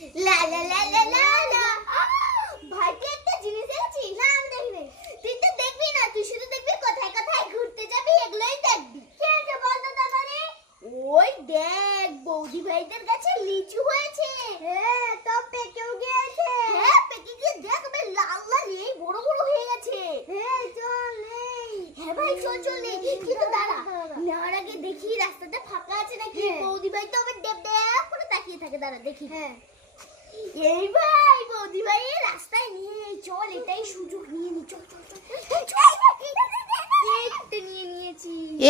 লা লা লা লা লা লা ভাই একটা জিনিস দেখছিস না আমি দেখিনি তুই তো দেখবি না তুই শুধু দেখবি কোথায় কোথায় ঘুরতে যাবি এগুলোই দেখবি। কি আছে বলতো তারপরে ওই দেখ বৌদি ভাইদের কাছে লিচু হয়েছে। হ্যাঁ তো পেকেও গিয়েছে। হ্যাঁ পেকে গিয়ে দেখ বে লাল লাল এই বড় বড় হয়ে গেছে। হ্যাঁ চল এই। হ্যাঁ ভাই চল চল এই। কিন্তু দাঁড়া নেওয়ার আগে দেখি রাস্তাটা ফাঁকা আছে নাকি? বৌদি ভাই তো আবার ডেব ডেব করে তাকিয়ে থাকে। দাঁড়া দেখি। হ্যাঁ। এই ভাই বৌদি ভাই রাস্তায় নিয়ে এই চল এটাই সুযোগ নিয়ে নি চল চল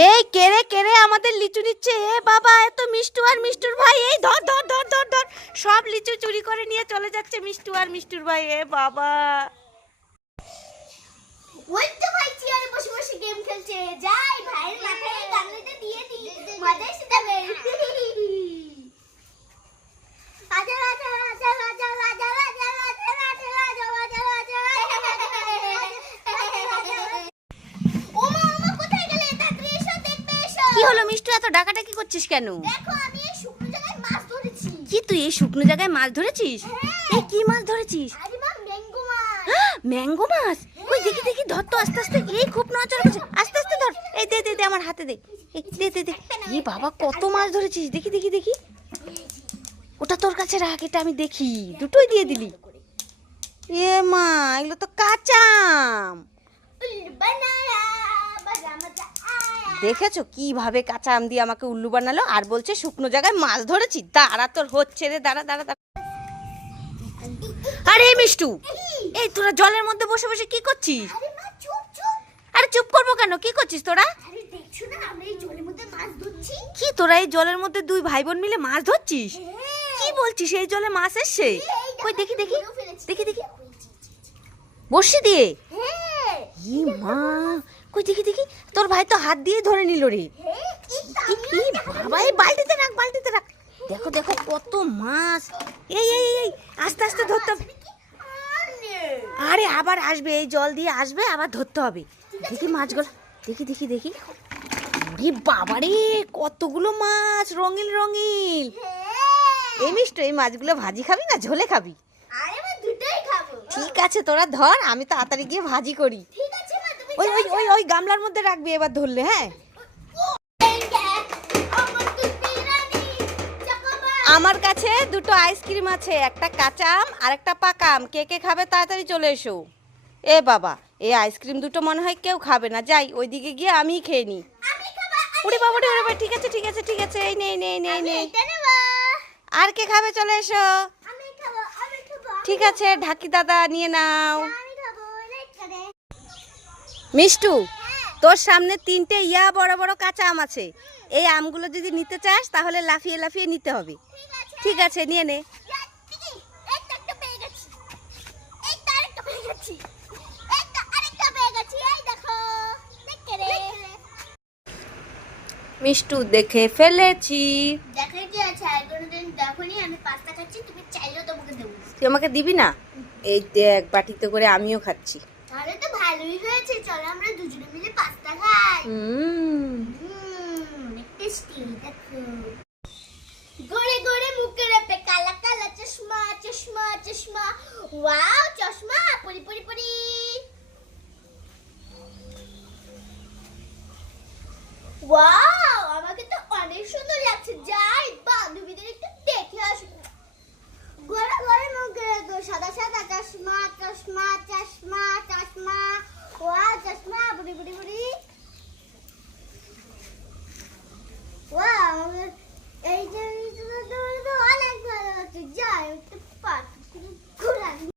এই কেড়ে কেড়ে আমাদের লিচু নিচ্ছে এ বাবা এত মিষ্টু আর মিষ্টুর ভাই এই ধর ধর ধর ধর ধর সব লিচু চুরি করে নিয়ে চলে যাচ্ছে মিষ্টু আর মিষ্টুর ভাই এ বাবা ওই তো ভাই চেয়ারে বসে বসে গেম খেলছে যাই ভাইয়ের মাথায় গামলাটা দিয়ে দি এত ডাকাডাকি করছিস কেন? দেখো আমি এই শুকনো জায়গায় মাছ ধরেছি। কি তুই এই শুকনো জায়গায় মাছ ধরেছিস? এই কি মাছ ধরেছিস? আরে মা ম্যাঙ্গো মাছ। ম্যাঙ্গো মাছ? ওই দেখি দেখি ধর তো আস্তে আস্তে এই খুব নজর করছে। আস্তে আস্তে ধর। এই দে দে দে আমার হাতে দে। দে দে দে। এই বাবা কত মাছ ধরেছিস? দেখি দেখি দেখি। ওটা তোর কাছে রাখ এটা আমি দেখি। দুটোই দিয়ে দিলি। এ মা এগুলো তো কাঁচা বানায়া দেখেছ কীভাবে কাঁচা আম দিয়ে আমাকে উল্লু বানালো? আর বলছে শুকনো জায়গায় মাছ ধরেছি। দাঁড়া তোর হচ্ছে রে দাঁড়া দাঁড়া দাঁড়া। আরে মিষ্টু এই তোরা জলের মধ্যে বসে বসে কি করছিস? আরে চুপ করব কেন? কি করছিস তোরা? কি তোরা এই জলের মধ্যে দুই ভাই বোন মিলে মাছ ধরছিস? কি বলছিস এই জলে মাছ এসছে? কই দেখি দেখি। দেখি দেখি। বসি দিয়ে? হ্যাঁ। মা কই দেখি দেখি। তোর ভাই তো হাত দিয়ে ধরে নিল রে। বাবা এই বালতিতে রাখ বালতিতে রাখ। দেখো দেখো কত মাছ। এই এই এই, আস্তে আস্তে ধরতে হবে। আরে আবার আসবে। এই জল দিয়ে আসবে আবার ধরতে হবে। দেখি মাছগুলো। দেখি দেখি দেখি। আরে বাবারে কতগুলো মাছ রঙিল রঙিল এই মিষ্টি এই মাছগুলো ভাজি খাবি না? ঝোলে খাবি? ঠিক আছে তোরা ধর আমি তাড়াতাড়ি গিয়ে ভাজি করি। ওই ওই ওই ওই গামলার মধ্যে রাখবি এবার ধরলে হ্যাঁ? আমার কাছে দুটো আইসক্রিম আছে একটা কাঁচা আম আর একটা পাকা আম। কে কে খাবে তাড়াতাড়ি চলে এসো। এ বাবা এই আইসক্রিম দুটো মনে হয় কেউ খাবে না। যাই ওইদিকে গিয়ে আমিই খেয়ে নিই। আমি ওরে বাবা ওরে বাবা ঠিক আছে ঠিক আছে ঠিক আছে। এই নেই নেই নেই আমি নে। এটা নেব। আর কে খাবে? চলে এসো। আমি খাব আমি খাব। ঠিক আছে ঢাকি দাদা নিয়ে নাও। মিষ্টু, তোর সামনে তিনটে ইয়া বড় বড় কাঁচা আম আছে। এই আমগুলো যদি নিতে চাস, তাহলে লাফিয়ে লাফিয়ে নিতে হবে। ঠিক আছে, নিয়ে নে। মিষ্টু, দেখে ফেলেছি। তুই আমাকে দিবি না? এই দেখ, বাটিতে করে আমিও খাচ্ছি। ভালোই হয়েছে চলো আমরা দুজনে মিলে পাস্তা খাই। ঘুরে ঘুরে মুখে রেপে কালা কালা চশমা চশমা চশমা। ওয়াও চশমা পরি পরি পরি। ওয়াও